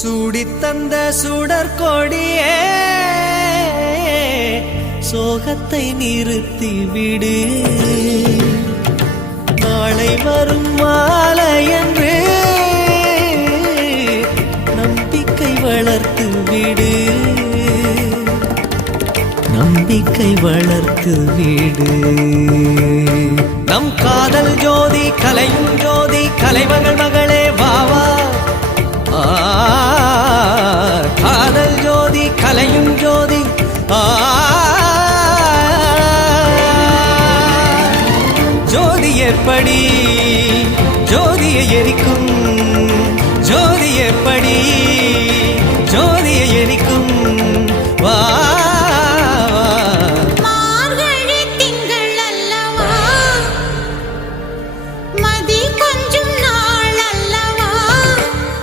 சூடித்தந்த சுடற்கொடியே சோகத்தை நிறுத்தி விடு. நாளை வரும் மாலை என்று நம்பிக்கை வளர்த்து விடு. நம்பிக்கை வளர்த்து விடு. நம் காதல் ஜோதி கலையும் ஜோதி கலைமகள் மகளே வாவா. காதல் ஜோதி கலையும் ஜோதி ஜோதி எப்படி ஜோதியை எரிக்கும்